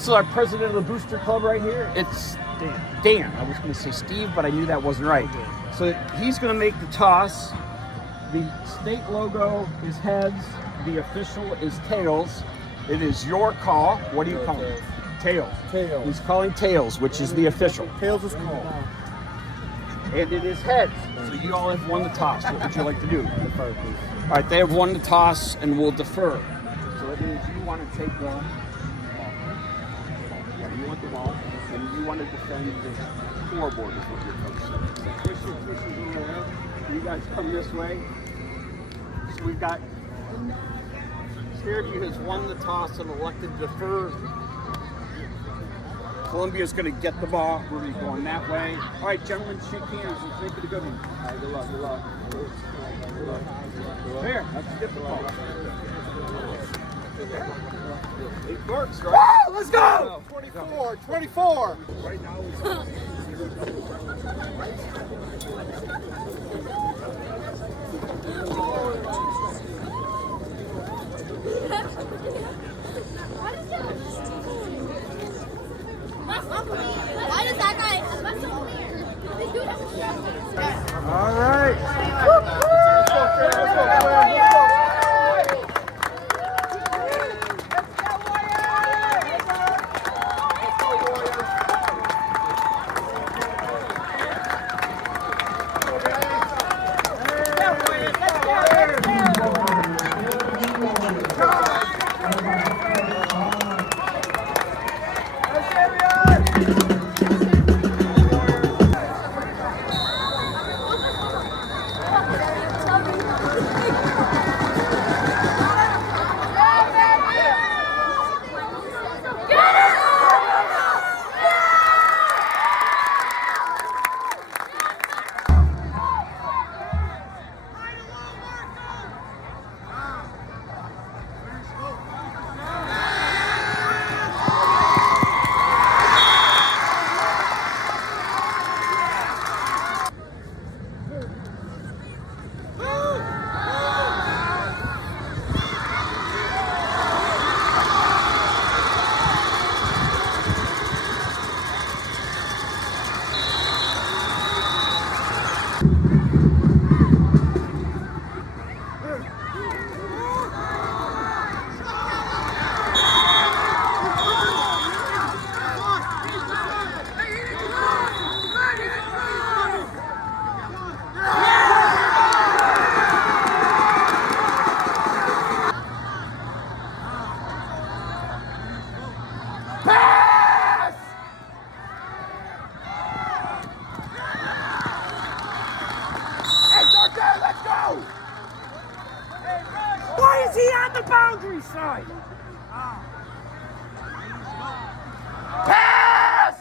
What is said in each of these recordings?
This is our president of the Booster Club right here. It's Dan. I was going to say Steve, but I knew that wasn't right. So he's going to make the toss. The state logo is heads. The official is tails. It is your call. What do you call it? Tails. Tails. He's calling tails, which is the official. Tails is called. And it is heads. So you all have won the toss. What would you like to do? Defer, please. All right, they have won the toss, and we'll defer. So that means you want to take the ball. Yeah, you want the ball, and you want to defend the scoreboard is what your coach said. So push it over there. You guys come this way. So we've got Fairview has won the toss and elected to defer. Columbia's going to get the ball. We're going to be going that way. All right, gentlemen, shake hands. Let's make it a good one. All right, good luck, good luck. Good luck. There, that's difficult. It works, right? Woo! Let's go! 24. Right now, Why does that guy? All right. Why is he on the boundary side? Pass!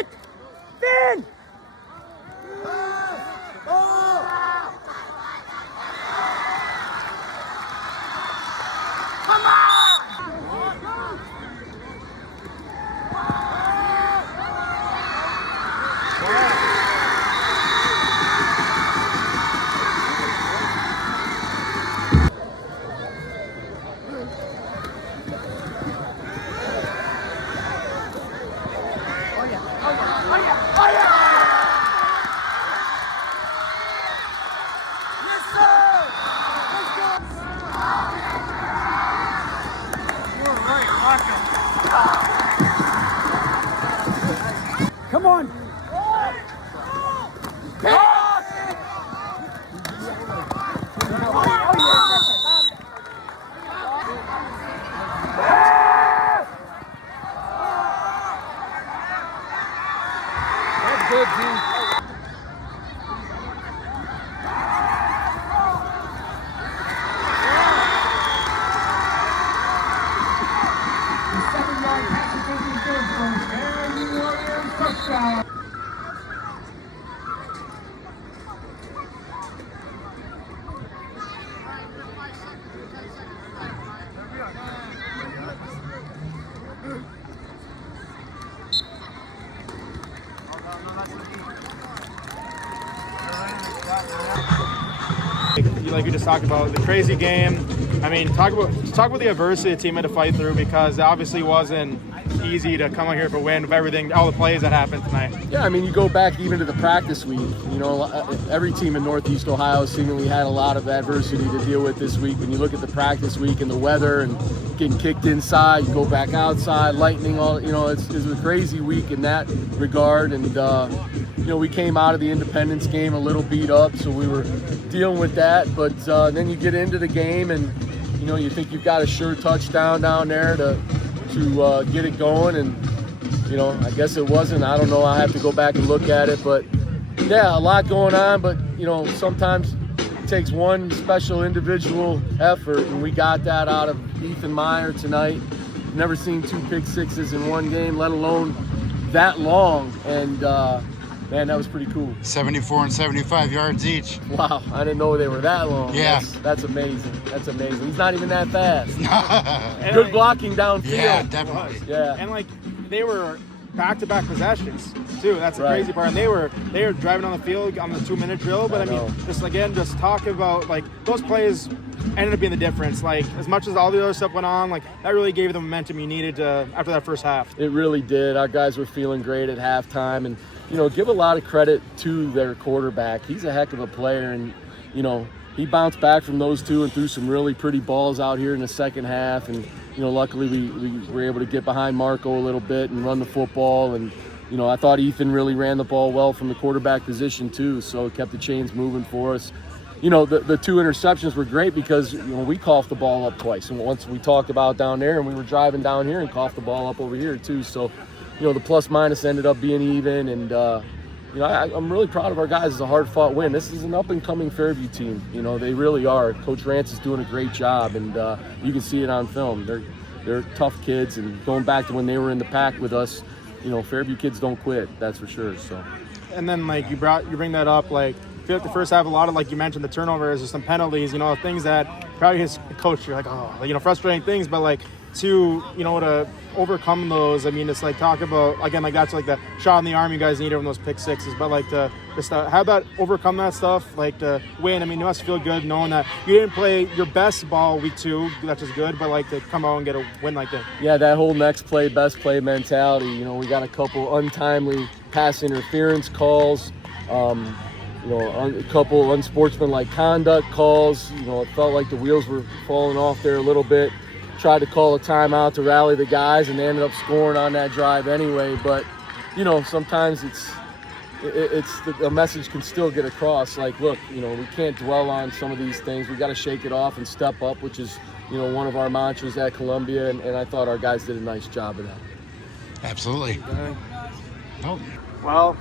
it! Finn! Come on. That's good, dude. The 7-yard pass is good for Fairview Warriors touchdown. Like we just talked about, the crazy game. I mean, talk about the adversity the team had to fight through, because it obviously wasn't easy to come out here for a win with everything, all the plays that happened tonight. Yeah, I mean, you go back even to the practice week. You know, every team in Northeast Ohio seemingly had a lot of adversity to deal with this week. When you look at the practice week and the weather and getting kicked inside, you go back outside, lightning, all, you know, it's a crazy week in that regard. And, you know, we came out of the Independence game a little beat up, so we were dealing with that. But then you get into the game and, you know, you think you've got a sure touchdown down there to get it going, and you know, I guess it wasn't. I don't know. I have to go back and look at it, but yeah, a lot going on. But you know, sometimes it takes one special individual effort, and we got that out of Ethan Meier tonight. Never seen 2 pick sixes in one game, let alone that long. And man, that was pretty cool. 74 and 75 yards each. Wow, I didn't know they were that long. Yeah. That's amazing. That's amazing. He's not even that fast. And Good like, blocking downfield. Yeah, definitely. Yeah. And like they were back-to-back possessions too. That's the Right. crazy part. And they were driving on the field on the 2-minute drill. But I know. mean, just talk about like those plays ended up being the difference. Like as much as all the other stuff went on, like that really gave you the momentum you needed after that first half. It really did. Our guys were feeling great at halftime, and you know, give a lot of credit to their quarterback. He's a heck of a player, and you know, he bounced back from those two and threw some really pretty balls out here in the second half. And you know, luckily we were able to get behind Marco a little bit and run the football. And you know, I thought Ethan really ran the ball well from the quarterback position too, so it kept the chains moving for us. You know, the 2 interceptions were great because, you know, we coughed the ball up twice. And once we talked about down there, and we were driving down here and coughed the ball up over here too. So, you know, the plus minus ended up being even. And, you know, I'm really proud of our guys. It's a hard-fought win. This is an up-and-coming Fairview team. You know, they really are. Coach Rance is doing a great job, and you can see it on film. They're tough kids, and going back to when they were in the pack with us, you know, Fairview kids don't quit, that's for sure. So. And then like you bring that up, like I feel like the first half, a lot of, like you mentioned, the turnovers or some penalties, you know, things that probably his coach, you're like, oh, you know, frustrating things, but like to, you know, to overcome those, I mean, it's like talk about, again, like that's like the shot in the arm you guys needed from those pick sixes, but like to just how that overcome that stuff, like to win. I mean, it must feel good knowing that you didn't play your best ball week 2, that's just good, but like to come out and get a win like that. Yeah, that whole next play, best play mentality. You know, we got a couple untimely pass interference calls, you know, a couple unsportsmanlike conduct calls. You know, it felt like the wheels were falling off there a little bit. Tried to call a timeout to rally the guys, and they ended up scoring on that drive anyway. But, you know, sometimes the message can still get across. Like, look, you know, we can't dwell on some of these things. We got to shake it off and step up, which is, you know, one of our mantras at Columbia, and I thought our guys did a nice job of that. Absolutely. Nope. Well,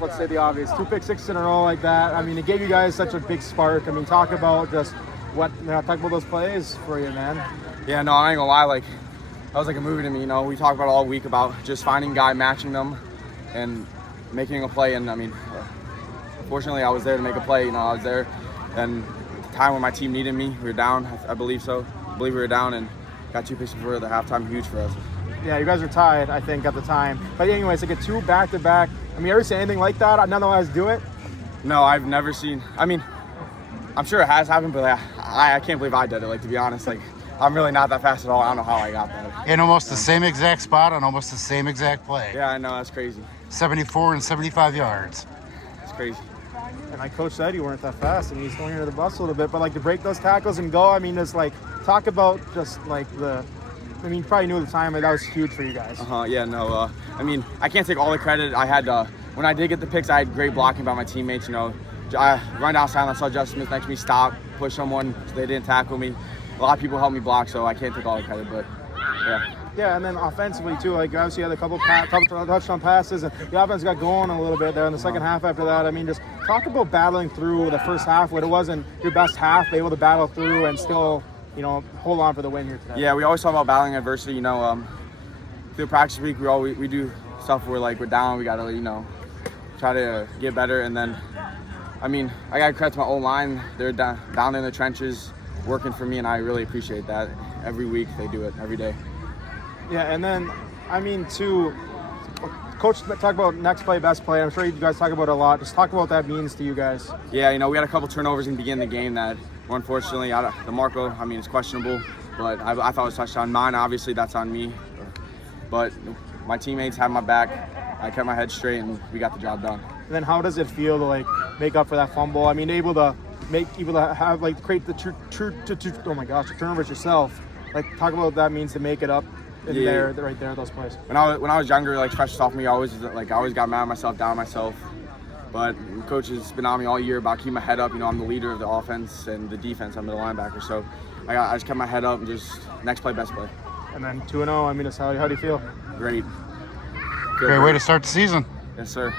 let's say the obvious. 2 pick sixes in a row like that. I mean, it gave you guys such a big spark. I mean, talk about just talk about those plays for you, man. Yeah, no, I ain't gonna lie, like, that was like a movie to me, you know. We talk about all week about just finding a guy, matching them, and making a play. And I mean, fortunately, I was there to make a play. You know, I was there, and the time when my team needed me, we were down. I believe so. I believe we were down, and got 2 picks before the halftime. Huge for us. Yeah, you guys were tied, I think, at the time. But anyways, to get 2 back-to-back. I mean, you ever seen anything like that? None of us do it. No, I've never seen. I mean, I'm sure it has happened, but I can't believe I did it. Like, to be honest, like, I'm really not that fast at all. I don't know how I got that. In almost the same exact spot on almost the same exact play. Yeah, I know, that's crazy. 74 and 75 yards. It's crazy. And my coach said you weren't that fast, and he's throwing you to the bus a little bit. But like to break those tackles and go, I mean, just like talk about just like the. I mean, you probably knew at the time that was huge for you guys. Yeah, no. I mean, I can't take all the credit. I had when I did get the picks, I had great blocking by my teammates. You know, I run down silent, I saw Justin Smith next to me stop, push someone, so they didn't tackle me. A lot of people helped me block, so I can't take all the credit, but yeah. Yeah, and then offensively too, like obviously you had a couple touchdown passes, and the offense got going a little bit there in the second half after that. I mean, just talk about battling through the first half when it wasn't your best half, but able to battle through and still, you know, hold on for the win here today. Yeah, we always talk about battling adversity. You know, through practice week, we do stuff where like we're down, we gotta, you know, try to get better. And then, I mean, I gotta credit to my own line. They're down in the trenches working for me, and I really appreciate that. Every week they do it, every day. Yeah, and then, I mean, too, Coach, talk about next play, best play. I'm sure you guys talk about it a lot. Just talk about what that means to you guys. Yeah, you know, we had a couple turnovers in the beginning of the game that, unfortunately, the Marco, I mean, it's questionable, but I thought it was touchdown. Mine, obviously, that's on me. But my teammates had my back. I kept my head straight, and we got the job done. And then how does it feel to, like, make up for that fumble? I mean, able to have, like, create the turnovers yourself. Like, talk about what that means to make it up. Right there, those plays. When I was younger, like freshman sophomore, I always got mad at myself, down on myself. But coach has been on me all year about keeping my head up. You know, I'm the leader of the offense and the defense. I'm the linebacker, so I just kept my head up and just next play, best play. And then 2-0. I mean, how do you feel? Great. Great way to start the season. Yes, sir.